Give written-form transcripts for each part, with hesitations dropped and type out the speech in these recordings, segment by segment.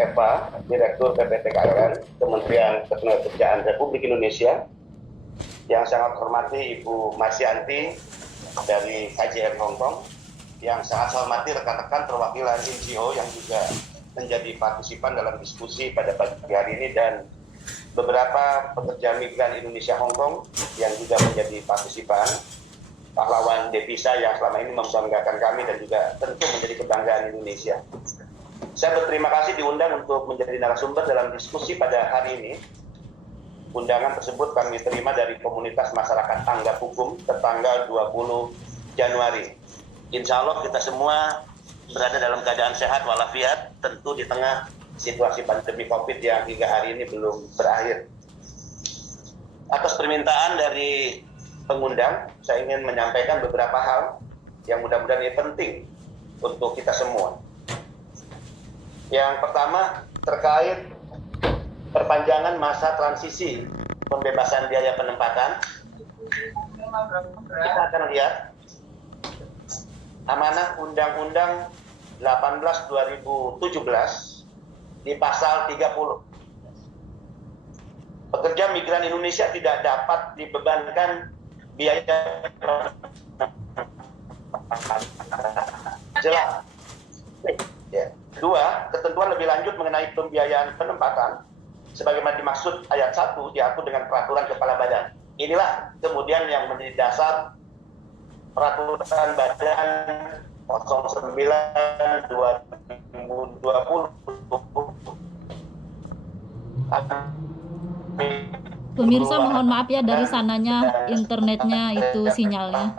Eva, Direktur PPTKLN, Kementerian Ketenagakerjaan Republik Indonesia. Yang sangat hormati Ibu Marsianti dari KJM Hongkong. Yang sangat saya hormati rekan-rekan perwakilan NGO yang juga menjadi partisipan dalam diskusi pada pagi hari ini, dan beberapa pekerja migran Indonesia Hongkong yang juga menjadi partisipan, pahlawan devisa yang selama ini membanggakan kami dan juga tentu menjadi kebanggaan Indonesia. Saya berterima kasih diundang untuk menjadi narasumber dalam diskusi pada hari ini. Undangan tersebut kami terima dari komunitas masyarakat tanggap hukum tertanggal 20 Januari. Insya Allah kita semua berada dalam keadaan sehat walafiat, tentu di tengah situasi pandemi COVID yang hingga hari ini belum berakhir. Atas permintaan dari pengundang, saya ingin menyampaikan beberapa hal yang mudah-mudahan ini penting untuk kita semua. Yang pertama, terkait perpanjangan masa transisi pembebasan biaya penempatan. Kita akan lihat amanah Undang-Undang 18/2017 di pasal 30. Pekerja migran Indonesia tidak dapat dibebankan biaya jelas. Ya. Kedua, ketentuan lebih lanjut mengenai pembiayaan penempatan sebagaimana dimaksud ayat 1 diatur dengan peraturan kepala badan. Inilah kemudian yang menjadi dasar peraturan badan 09/2020. Pemirsa mohon maaf ya, dari sananya internetnya itu sinyalnya.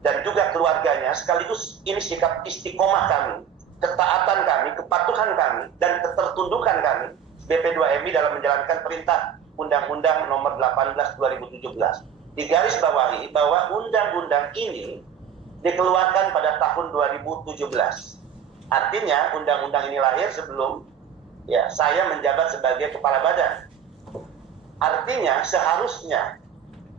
Dan juga keluarganya, sekaligus ini sikap istiqomah kami, ketaatan kami, kepatuhan kami, dan ketertundukan kami BP2MI dalam menjalankan perintah Undang-Undang Nomor 18/2017. Digarisbawahi bahwa undang-undang ini dikeluarkan pada tahun 2017. Artinya undang-undang ini lahir sebelum saya menjabat sebagai kepala badan. Artinya seharusnya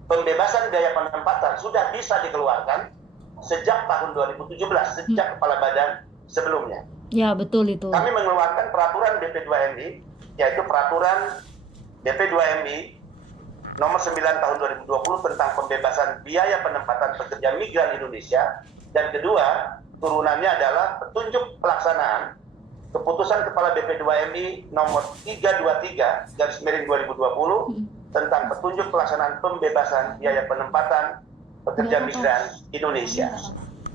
pembebasan biaya penempatan sudah bisa dikeluarkan sejak tahun 2017, sejak kepala badan sebelumnya. Ya, betul itu. Kami mengeluarkan peraturan BP2MI, yaitu peraturan BP2MI nomor 9 tahun 2020 tentang pembebasan biaya penempatan pekerja migran Indonesia, dan kedua, turunannya adalah petunjuk pelaksanaan keputusan Kepala BP2MI nomor 323/2020 tentang petunjuk pelaksanaan pembebasan biaya penempatan pekerja migran Indonesia.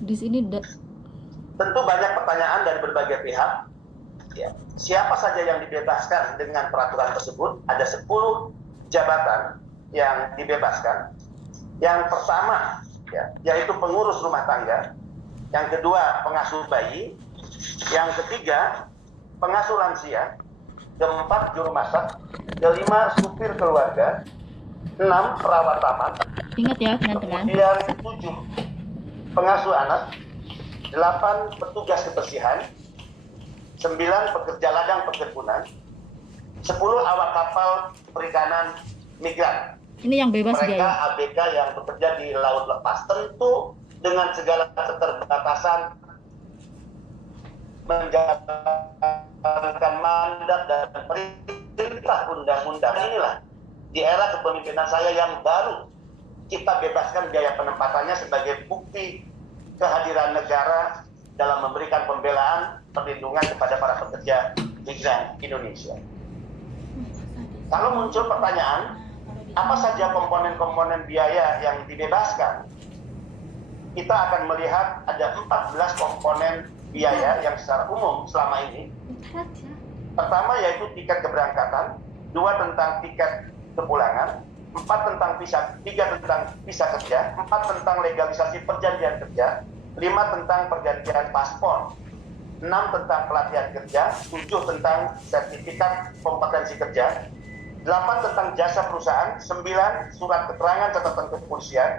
Di sini tentu banyak pertanyaan dari berbagai pihak. Siapa saja yang dibebaskan dengan peraturan tersebut? Ada 10 jabatan yang dibebaskan. Yang pertama, yaitu pengurus rumah tangga. Yang kedua, pengasuh bayi. Yang ketiga, pengasuh lansia. Keempat, juru masak. Kelima, supir keluarga. 6, perawat taman. Ingat ya, teman-teman. Kemudian 7, pengasuh anak. 8, petugas kebersihan. 9, pekerja ladang perkebunan. 10, awak kapal perikanan migran. Ini yang bebas mereka biaya. ABK yang bekerja di laut lepas, tentu dengan segala keterbatasan menjalankan mandat dan perintah undang-undang. Inilah di era kepemimpinan saya yang baru kita bebaskan biaya penempatannya sebagai bukti kehadiran negara dalam memberikan pembelaan perlindungan kepada para pekerja migran Indonesia. Kalau muncul pertanyaan, apa saja komponen-komponen biaya yang dibebaskan? Kita akan melihat ada 14 komponen biaya yang secara umum selama ini. Pertama yaitu tiket keberangkatan, 2 tentang tiket kepulangan, 3 tentang visa kerja, 4 tentang legalisasi perjanjian kerja, 5 tentang pergantian paspor, 6 tentang pelatihan kerja, 7 tentang sertifikat kompetensi kerja, 8 tentang jasa perusahaan, 9 surat keterangan catatan kepolisian,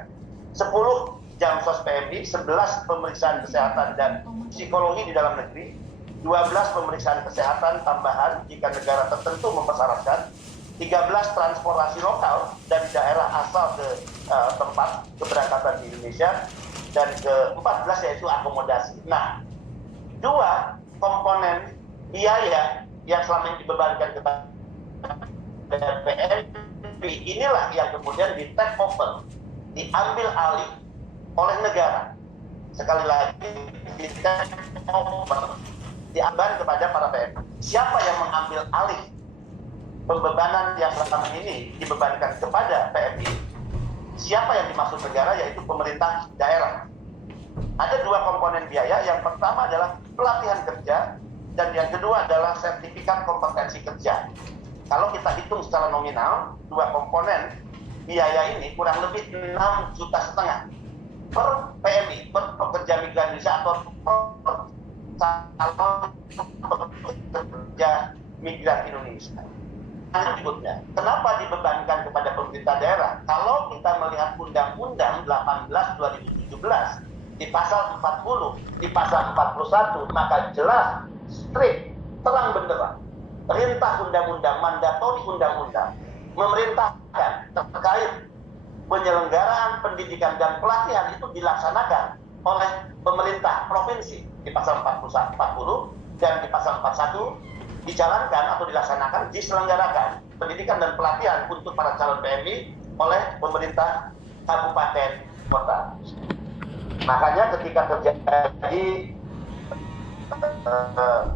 10 jam sos PMI, 11 pemeriksaan kesehatan dan psikologi di dalam negeri, 12 pemeriksaan kesehatan tambahan jika negara tertentu mempersyaratkan, 13 transportasi lokal dari daerah asal ke tempat keberangkatan di Indonesia, dan ke-14 yaitu akomodasi. Nah, dua komponen biaya yang selama ini dibebankan kepada PNP inilah yang kemudian di take over, diambil alih oleh negara. Sekali lagi, di take over, diambil kepada para PNP. Siapa yang mengambil alih pembebanan yang selama ini dibebankan kepada PMI? Siapa yang dimaksud negara? Yaitu pemerintah daerah. Ada dua komponen biaya. Yang pertama adalah pelatihan kerja, dan yang kedua adalah sertifikat kompetensi kerja. Kalau kita hitung secara nominal, dua komponen biaya ini kurang lebih 6,5 juta per PMI, per pekerja migran Indonesia atau per calon pekerja migran Indonesia. Berikutnya, kenapa dibebankan kepada pemerintah daerah? Kalau kita melihat Undang-Undang 18/2017 di pasal 40, di pasal 41, maka jelas, strict, terang benderang, perintah undang-undang, mandatori undang-undang memerintahkan terkait penyelenggaraan pendidikan dan pelatihan itu dilaksanakan oleh pemerintah provinsi di pasal 40 dan di pasal 41 dijalankan atau dilaksanakan, diselenggarakan pendidikan dan pelatihan untuk para calon PMI oleh pemerintah kabupaten kota. Makanya ketika terjadi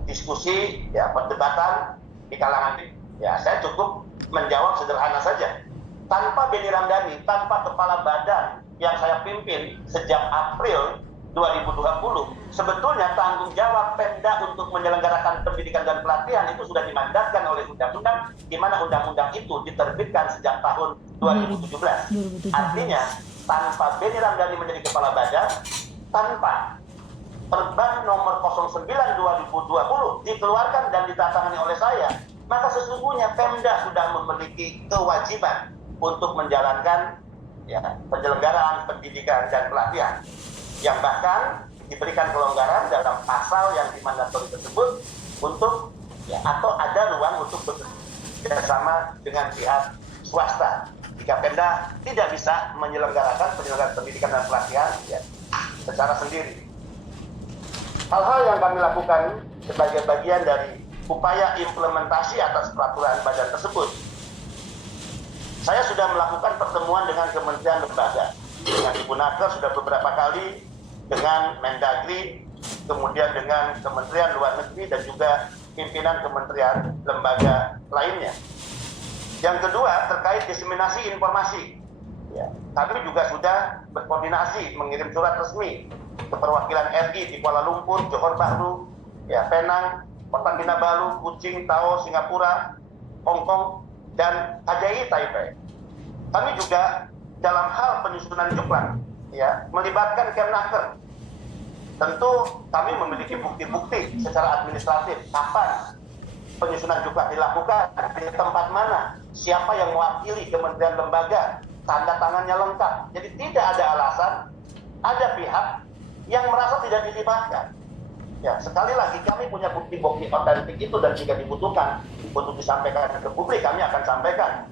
diskusi, ya, perdebatan di kalangan, ya, saya cukup menjawab sederhana saja. Tanpa Benny Ramdhani, tanpa kepala badan yang saya pimpin sejak April 2020, sebetulnya tanggung jawab Pemda untuk menyelenggarakan pendidikan dan pelatihan itu sudah dimandatkan oleh undang-undang, di mana undang-undang itu diterbitkan sejak tahun 2017. Artinya, tanpa Benny Ramdhani menjadi kepala badan, tanpa Perban nomor 09/2020 dikeluarkan dan ditandatangani oleh saya, maka sesungguhnya Pemda sudah memiliki kewajiban untuk menjalankan, ya, penyelenggaraan pendidikan dan pelatihan, yang bahkan diberikan kelonggaran dalam pasal yang dimandatori tersebut untuk, ya, atau ada ruang untuk bekerja sama dengan pihak swasta jika Pemda tidak bisa menyelenggarakan penyelenggaraan pendidikan dan pelatihan, ya, secara sendiri. Hal-hal yang kami lakukan sebagai bagian dari upaya implementasi atas peraturan badan tersebut. Saya sudah melakukan pertemuan dengan kementerian lembaga. Dengan Ibu Naker sudah beberapa kali, dengan Mendagri, kemudian dengan Kementerian Luar Negeri, dan juga pimpinan kementerian lembaga lainnya. Yang kedua, terkait diseminasi informasi. Ya, kami juga sudah berkoordinasi mengirim surat resmi ke perwakilan RI di Kuala Lumpur, Johor Bahru, ya, Penang, Kota Kinabalu, Kuching, Tao, Singapura, Hong Kong, dan KJRI Taipei. Kami juga dalam hal penyusunan juklat, ya, melibatkan Kemnaker. Tentu kami memiliki bukti-bukti secara administratif kapan penyusunan juklat dilakukan, di tempat mana, siapa yang mewakili kementerian lembaga, tanda tangannya lengkap. Jadi tidak ada alasan ada pihak yang merasa tidak dilibatkan. Ya, sekali lagi kami punya bukti-bukti otentik itu, dan jika dibutuhkan untuk disampaikan ke publik, kami akan sampaikan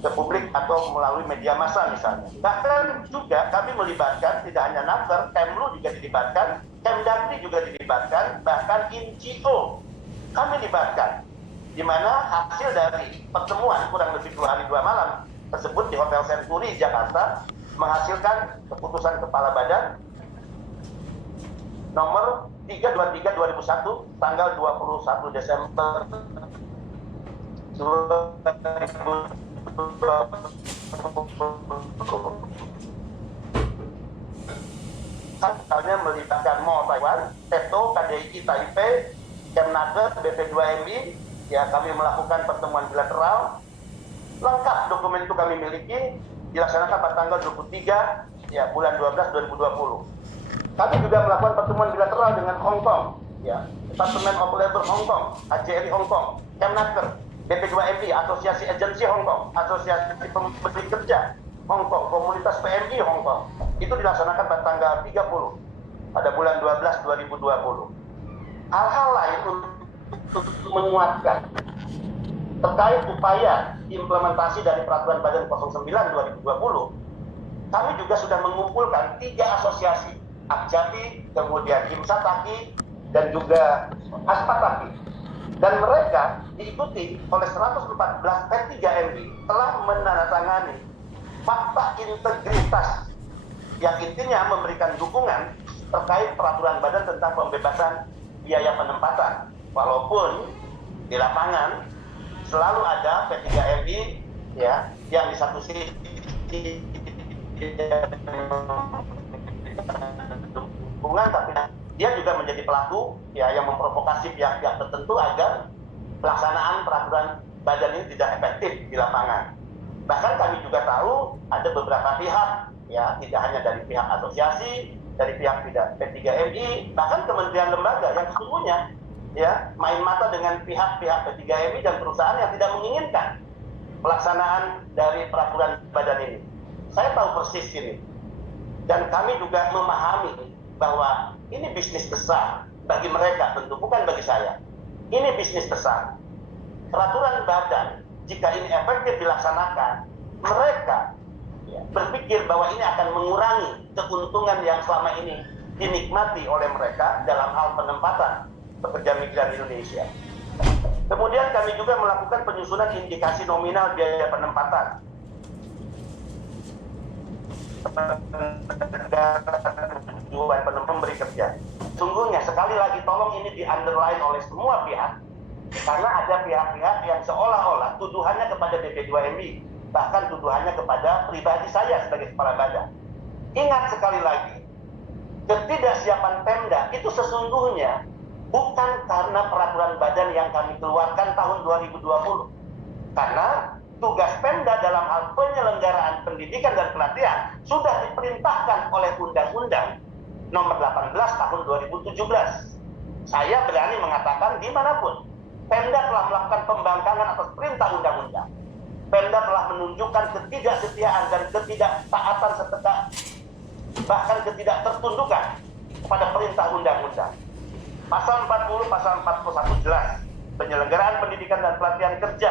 ke publik atau melalui media massa misalnya. Bahkan juga kami melibatkan tidak hanya Naker, Kemlu juga dilibatkan, Kemdagri juga dilibatkan, bahkan NGO kami libatkan, di mana hasil dari pertemuan kurang lebih 2 hari 2 malam tersebut di Hotel Century Jakarta menghasilkan keputusan kepala badan nomor 323/2001 tanggal 21 Desember 2020. Misalnya melibatkan MO Taiwan, TETO, KDI Taipei, Kemnaker, BP2MI, ya, kami melakukan pertemuan bilateral. Lengkap dokumen itu kami miliki, dilaksanakan pada tanggal 23 ya, bulan 12 2020. Kami juga melakukan pertemuan bilateral dengan Hong Kong, ya, Department of Labor Hong Kong, KJRI Hong Kong, Kemnaker, BP2MI, Asosiasi Agensi Hong Kong, Asosiasi Pemberi Kerja Hong Kong, Komunitas PMI Hong Kong. Itu dilaksanakan pada tanggal 30 pada bulan 12 2020. Hal-hal lain untuk menguatkan terkait upaya implementasi dari Peraturan Badan 09 2020, kami juga sudah mengumpulkan 3 asosiasi, Akjati, kemudian Himsataki, dan juga Aspataki. Dan mereka diikuti oleh 114 P3MI telah menandatangani fakta integritas yang intinya memberikan dukungan terkait peraturan badan tentang pembebasan biaya penempatan. Walaupun di lapangan selalu ada P3MI ya, yang di satu sisi dukungan, tapi dia juga menjadi pelaku ya, yang memprovokasi pihak-pihak tertentu agar pelaksanaan peraturan badan ini tidak efektif di lapangan. Bahkan kami juga tahu ada beberapa pihak ya, tidak hanya dari pihak asosiasi, dari pihak P3MI, bahkan kementerian lembaga yang sesungguhnya ya main mata dengan pihak-pihak P3MI dan perusahaan yang tidak menginginkan pelaksanaan dari peraturan badan ini. Saya tahu persis ini, dan kami juga memahami bahwa ini bisnis besar bagi mereka, tentu bukan bagi saya. Ini bisnis besar. Peraturan badan jika ini efektif dilaksanakan, mereka ya, berpikir bahwa ini akan mengurangi keuntungan yang selama ini dinikmati oleh mereka dalam hal penempatan pekerja migran Indonesia. Kemudian kami juga melakukan penyusunan indikasi nominal biaya penempatan pemberi kerja. Sungguhnya sekali lagi tolong ini di-underline oleh semua pihak, karena ada pihak-pihak yang seolah-olah tuduhannya kepada BP2MI, bahkan tuduhannya kepada pribadi saya sebagai kepala badan. Ingat sekali lagi, ketidaksiapan Pemda itu sesungguhnya bukan karena peraturan badan yang kami keluarkan tahun 2020. Karena tugas Pemda dalam hal penyelenggaraan pendidikan dan pelatihan sudah diperintahkan oleh Undang-Undang Nomor 18 Tahun 2017. Saya berani mengatakan dimanapun Pemda telah melakukan pembangkangan atas perintah undang-undang. Pemda telah menunjukkan ketidaksetiaan dan ketidaktaatan serta bahkan ketidaktertundukan kepada perintah undang-undang. Pasal 40, pasal 41 jelas, penyelenggaraan pendidikan dan pelatihan kerja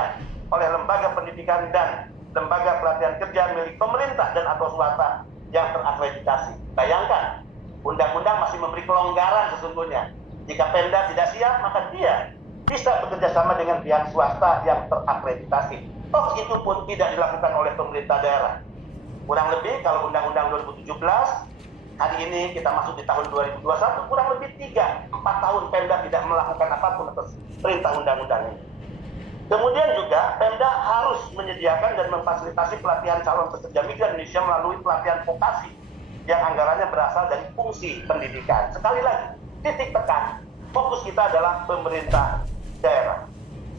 oleh lembaga pendidikan dan lembaga pelatihan kerja milik pemerintah dan atau swasta yang terakreditasi. Bayangkan, undang-undang masih memberi kelonggaran sesungguhnya. Jika Pemda tidak siap, maka dia bisa bekerja sama dengan pihak swasta yang terakreditasi. Toh itu pun tidak dilakukan oleh pemerintah daerah. Kurang lebih kalau Undang-Undang 2017, hari ini kita masuk di tahun 2021, kurang lebih 3-4 tahun Pemda tidak melakukan apapun atas perintah undang-undang ini. Kemudian juga Pemda harus menyediakan dan memfasilitasi pelatihan calon pekerja migran Indonesia melalui pelatihan vokasi yang anggarannya berasal dari fungsi pendidikan. Sekali lagi, titik tekan, fokus kita adalah pemerintah daerah.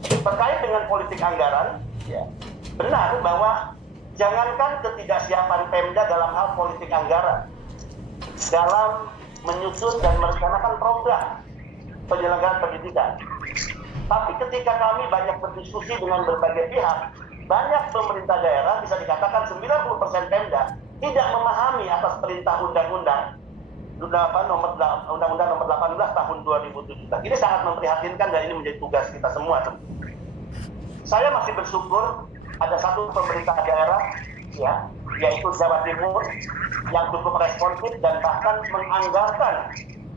Terkait dengan politik anggaran, ya, benar bahwa jangankan ketidaksiapan Pemda dalam hal politik anggaran, dalam menyusun dan merencanakan program penyelenggaraan pendidikan. Tapi ketika kami banyak berdiskusi dengan berbagai pihak, banyak pemerintah daerah, bisa dikatakan 90% Pemda, tidak memahami atas perintah undang-undang Undang-Undang Nomor 18 Tahun 2017. Ini sangat memprihatinkan dan ini menjadi tugas kita semua. Saya masih bersyukur ada satu pemerintah daerah, ya, yaitu Jawa Timur, yang cukup responsif dan bahkan menganggarkan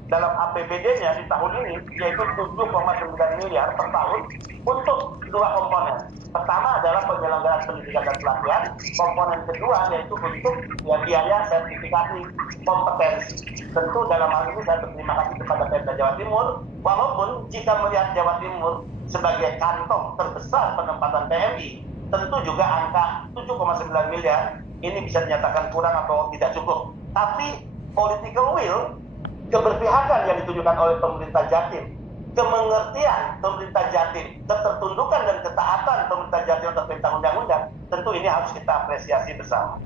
dalam APBD-nya di tahun ini yaitu 7,9 miliar per tahun untuk 2 komponen. Pertama adalah penyelenggaraan pendidikan dan pelatihan. Komponen kedua yaitu untuk biaya sertifikasi kompetensi. Tentu dalam hal ini saya berterima kasih kepada Pemda Jawa Timur, walaupun jika melihat Jawa Timur sebagai kantong terbesar penempatan PMI, tentu juga angka 7,9 miliar ini bisa dinyatakan kurang atau tidak cukup. Tapi political will, keberpihakan yang ditunjukkan oleh pemerintah Jatim, kemengertian pemerintah Jatim, ketertundukan dan ketaatan pemerintah Jatim terhadap perintah undang-undang, tentu ini harus kita apresiasi bersama.